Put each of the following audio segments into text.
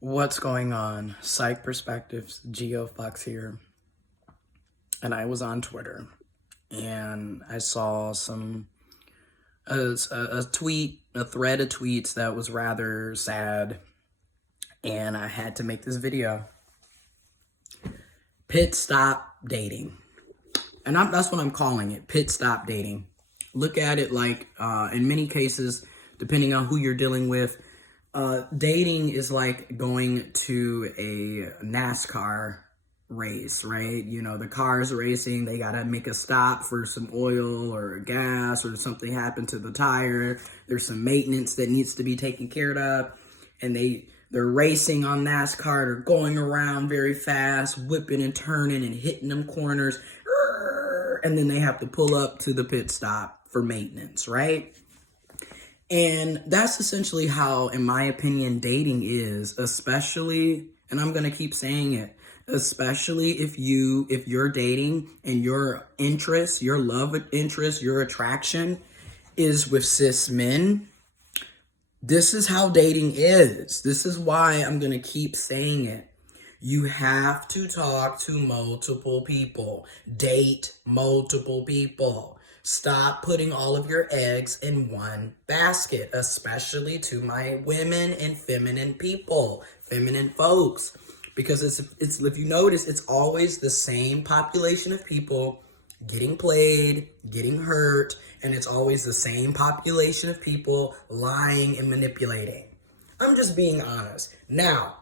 What's going on? Psych Perspectives, giofvcks here. And I was on Twitter and I saw a tweet, a thread of tweets that was rather sad, and I had to make this video. Pit stop dating. And that's what I'm calling it, pit stop dating. Look at it like, in many cases, depending on who you're dealing with, dating is like going to a NASCAR race, right? You know, the car's racing, they gotta make a stop for some oil or gas, or something happened to the tire. There's some maintenance that needs to be taken care of, and they're racing on NASCAR. They're going around very fast, whipping and turning and hitting them corners, and then they have to pull up to the pit stop for maintenance, right? And that's essentially how, in my opinion, dating is, especially, and I'm going to keep saying it, especially if you're dating and your interest, your love interest, your attraction is with cis men. This is how dating is. This is why I'm going to keep saying it. You have to talk to multiple people. Date multiple people. Stop putting all of your eggs in one basket, especially to my women and feminine people, feminine folks. Because it's if you notice, it's always the same population of people getting played, getting hurt, and it's always the same population of people lying and manipulating. I'm just being honest. Now,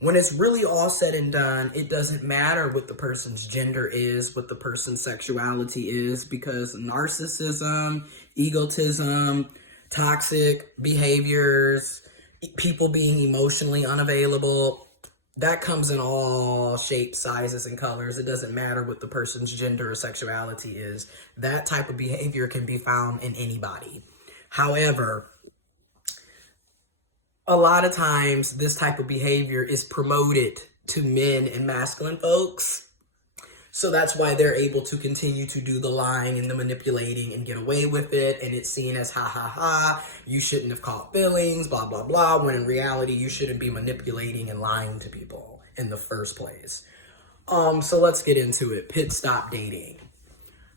when it's really all said and done, it doesn't matter what the person's gender is, what the person's sexuality is, because narcissism, egotism, toxic behaviors, people being emotionally unavailable, that comes in all shapes, sizes, and colors. It doesn't matter what the person's gender or sexuality is. That type of behavior can be found in anybody. However, a lot of times this type of behavior is promoted to men and masculine folks. So that's why they're able to continue to do the lying and the manipulating and get away with it. And it's seen as ha ha ha, you shouldn't have caught feelings, blah, blah, blah. When in reality, you shouldn't be manipulating and lying to people in the first place. So let's get into it. Pit stop dating.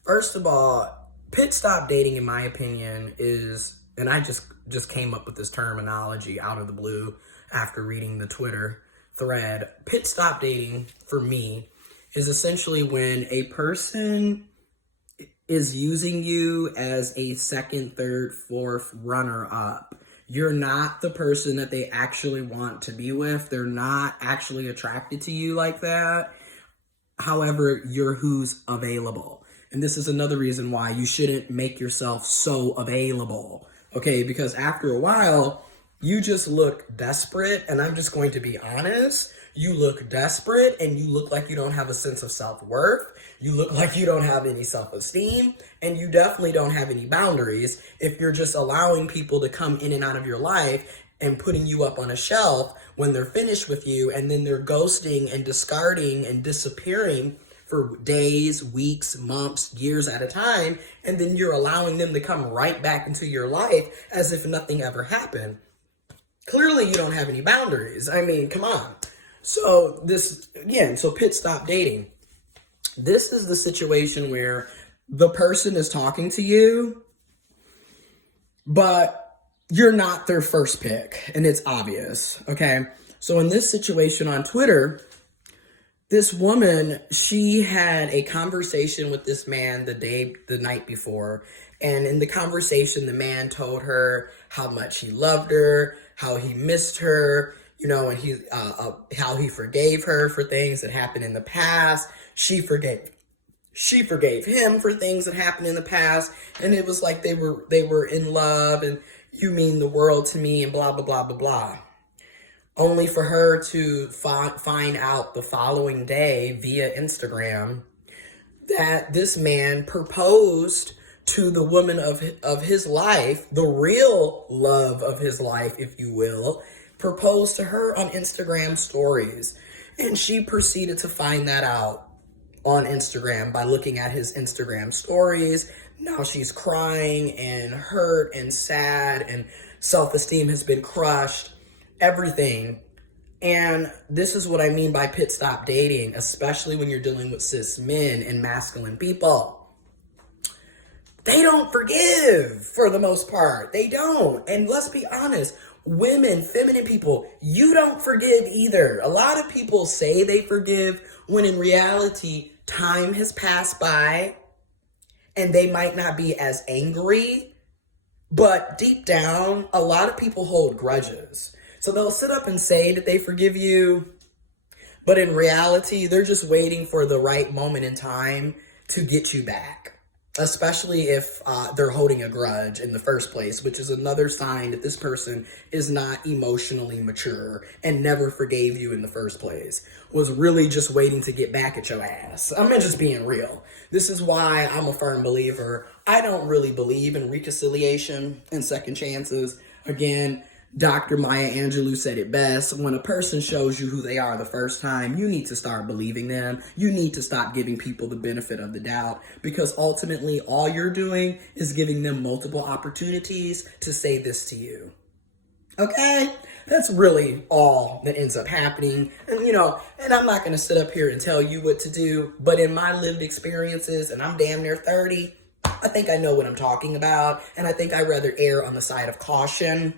First of all, pit stop dating, in my opinion, is, and I just came up with this terminology out of the blue after reading the Twitter thread. Pit stop dating, for me, is essentially when a person is using you as a second, third, fourth runner-up. You're not the person that they actually want to be with. They're not actually attracted to you like that. However, you're who's available. And this is another reason why you shouldn't make yourself so available. Okay, because after a while, you just look desperate, and I'm just going to be honest. You look desperate, and you look like you don't have a sense of self-worth. You look like you don't have any self-esteem, and you definitely don't have any boundaries if you're just allowing people to come in and out of your life and putting you up on a shelf when they're finished with you, and then they're ghosting and discarding and disappearing for days, weeks, months, years at a time, and then you're allowing them to come right back into your life as if nothing ever happened. Clearly, you don't have any boundaries. I mean, come on. So so pit stop dating. This is the situation where the person is talking to you, but you're not their first pick, and it's obvious, okay? So in this situation on Twitter, this woman, she had a conversation with this man the night before. And in the conversation, the man told her how much he loved her, how he missed her, you know, and how he forgave her for things that happened in the past. She forgave him for things that happened in the past. And it was like they were in love, and you mean the world to me, and blah, blah, blah, blah, blah. Only for her to find out the following day via Instagram that this man proposed to the woman of his life, the real love of his life, if you will, proposed to her on Instagram stories. And she proceeded to find that out on Instagram by looking at his Instagram stories. Now she's crying and hurt and sad, and self-esteem has been crushed. Everything. And this is what I mean by pit stop dating, especially when you're dealing with cis men and masculine people. They don't forgive for the most part. They don't. And let's be honest, women, feminine people, you don't forgive either. A lot of people say they forgive when in reality, time has passed by and they might not be as angry, but deep down, a lot of people hold grudges. So they'll sit up and say that they forgive you, but in reality, they're just waiting for the right moment in time to get you back. Especially if they're holding a grudge in the first place, which is another sign that this person is not emotionally mature and never forgave you in the first place. Was really just waiting to get back at your ass. I'm just being real. This is why I'm a firm believer. I don't really believe in reconciliation and second chances. Again, Dr. Maya Angelou said it best. When a person shows you who they are the first time, you need to start believing them. You need to stop giving people the benefit of the doubt, because ultimately all you're doing is giving them multiple opportunities to say this to you. Okay? That's really all that ends up happening. And I'm not going to sit up here and tell you what to do, but in my lived experiences, and I'm damn near 30, I think I know what I'm talking about, and I think I'd rather err on the side of caution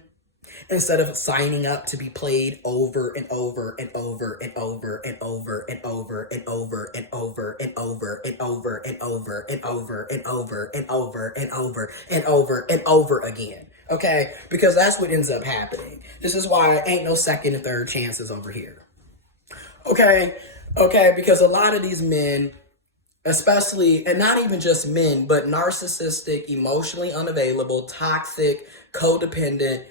instead of signing up to be played over and over and over and over and over and over and over and over and over and over and over and over and over and over and over and over and over again. Okay? Because that's what ends up happening. This is why ain't no second and third chances over here. Okay? Because a lot of these men, especially, and not even just men, but narcissistic, emotionally unavailable, toxic, codependent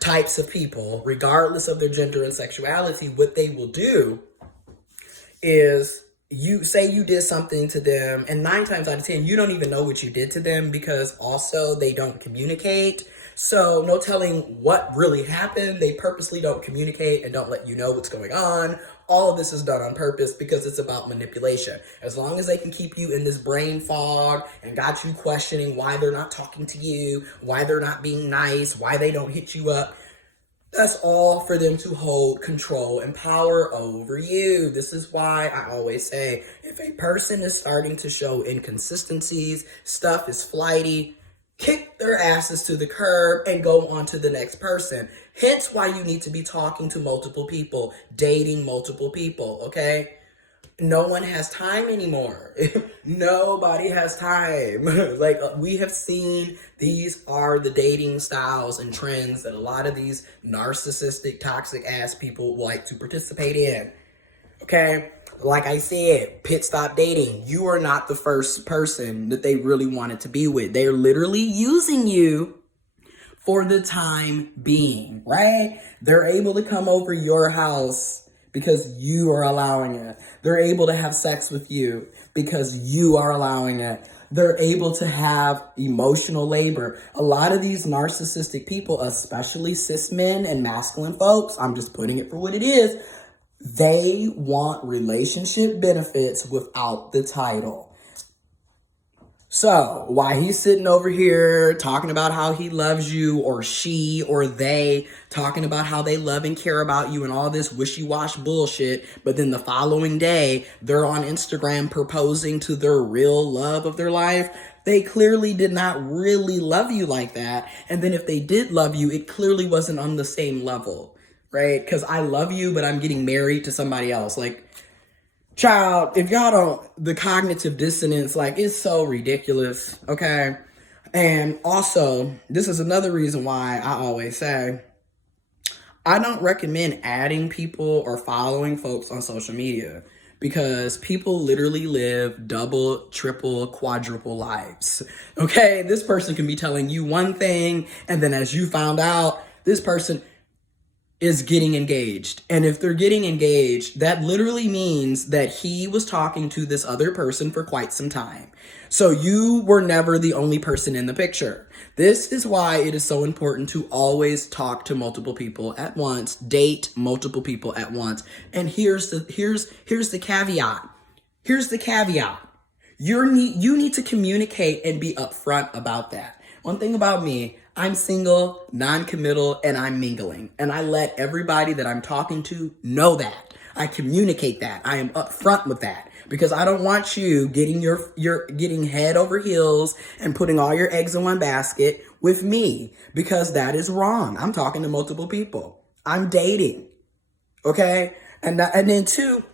types of people, regardless of their gender and sexuality, what they will do is, you say you did something to them, and 9 times out of 10, you don't even know what you did to them, because also they don't communicate. So no telling what really happened. They purposely don't communicate and don't let you know what's going on. All of this is done on purpose because it's about manipulation. As long as they can keep you in this brain fog and got you questioning why they're not talking to you, why they're not being nice, why they don't hit you up, that's all for them to hold control and power over you. This is why I always say, if a person is starting to show inconsistencies, stuff is flighty, kick their asses to the curb and go on to the next person. Hence why you need to be talking to multiple people, dating multiple people, okay? No one has time anymore. Nobody has time. We have seen, these are the dating styles and trends that a lot of these narcissistic, toxic ass people like to participate in. Okay? Like I said, pit stop dating. You are not the first person that they really wanted to be with. They're literally using you for the time being, right? They're able to come over your house because you are allowing it. They're able to have sex with you because you are allowing it. They're able to have emotional labor. A lot of these narcissistic people, especially cis men and masculine folks, I'm just putting it for what it is, they want relationship benefits without the title. So, while he's sitting over here talking about how he loves you, or she or they talking about how they love and care about you and all this wishy-washy bullshit, but then the following day, they're on Instagram proposing to their real love of their life, they clearly did not really love you like that. And then if they did love you, it clearly wasn't on the same level, right? Because I love you, but I'm getting married to somebody else. Child, if y'all don't, the cognitive dissonance, it's so ridiculous, okay? And also, this is another reason why I always say, I don't recommend adding people or following folks on social media, because people literally live double, triple, quadruple lives, okay? This person can be telling you one thing, and then as you found out, this person is getting engaged. And if they're getting engaged, that literally means that he was talking to this other person for quite some time. So you were never the only person in the picture. This is why it is so important to always talk to multiple people at once, date multiple people at once. And here's the caveat. Here's the caveat. You need to communicate and be upfront about that. One thing about me, I'm single, non-committal, and I'm mingling. And I let everybody that I'm talking to know that. I communicate that. I am upfront with that because I don't want you getting your getting head over heels and putting all your eggs in one basket with me, because that is wrong. I'm talking to multiple people. I'm dating. Okay? And then two,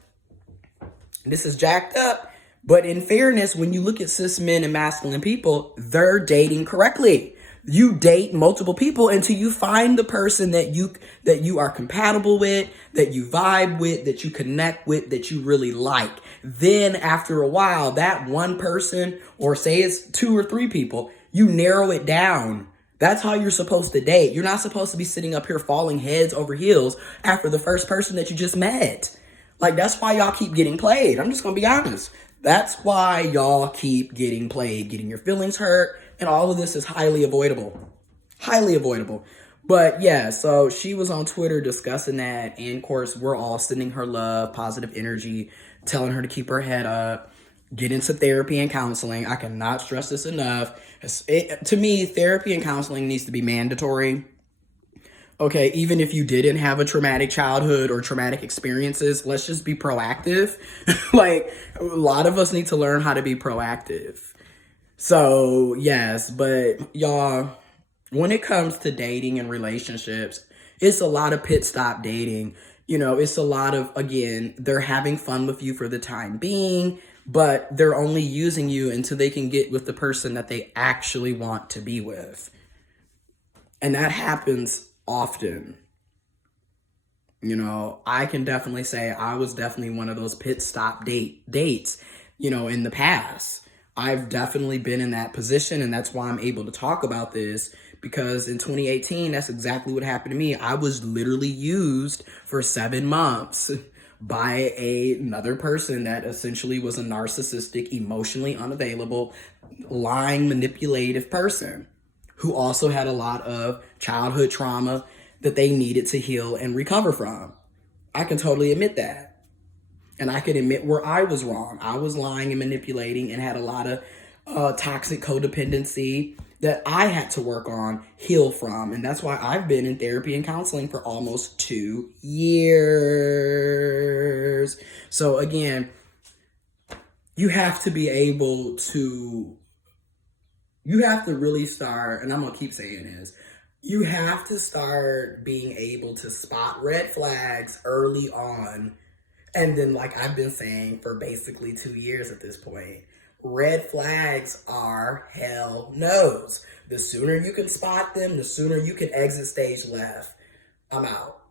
this is jacked up, but in fairness, when you look at cis men and masculine people, they're dating correctly. You date multiple people until you find the person that you are compatible with, that you vibe with, that you connect with, that you really like. Then after a while, that one person, or say it's 2 or 3 people, you narrow it down. That's how you're supposed to date. You're not supposed to be sitting up here falling heads over heels after the first person that you just met. Like, that's why y'all keep getting played. I'm just gonna be honest. That's why y'all keep getting played, getting your feelings hurt, and all of this is highly avoidable. Highly avoidable. But yeah, so she was on Twitter discussing that, and of course, we're all sending her love, positive energy, telling her to keep her head up, get into therapy and counseling. I cannot stress this enough. To me, therapy and counseling needs to be mandatory. Okay, even if you didn't have a traumatic childhood or traumatic experiences, let's just be proactive. Like, a lot of us need to learn how to be proactive. So, yes, but y'all, when it comes to dating and relationships, it's a lot of pit stop dating. You know, it's a lot of, again, they're having fun with you for the time being, but they're only using you until they can get with the person that they actually want to be with. And that happens often. You know, I can definitely say I was definitely one of those pit stop dates, you know, in the past. I've definitely been in that position, and that's why I'm able to talk about this, because in 2018, that's exactly what happened to me. I was literally used for 7 months by another person that essentially was a narcissistic, emotionally unavailable, lying, manipulative person who also had a lot of childhood trauma that they needed to heal and recover from. I can totally admit that. And I can admit where I was wrong. I was lying and manipulating and had a lot of toxic codependency that I had to work on, heal from. And that's why I've been in therapy and counseling for almost 2 years. So again, you have to be able to, you have to really start, and I'm going to keep saying this, you have to start being able to spot red flags early on. And then, like I've been saying for basically 2 years at this point, red flags are hell no's. The sooner you can spot them, the sooner you can exit stage left. I'm out.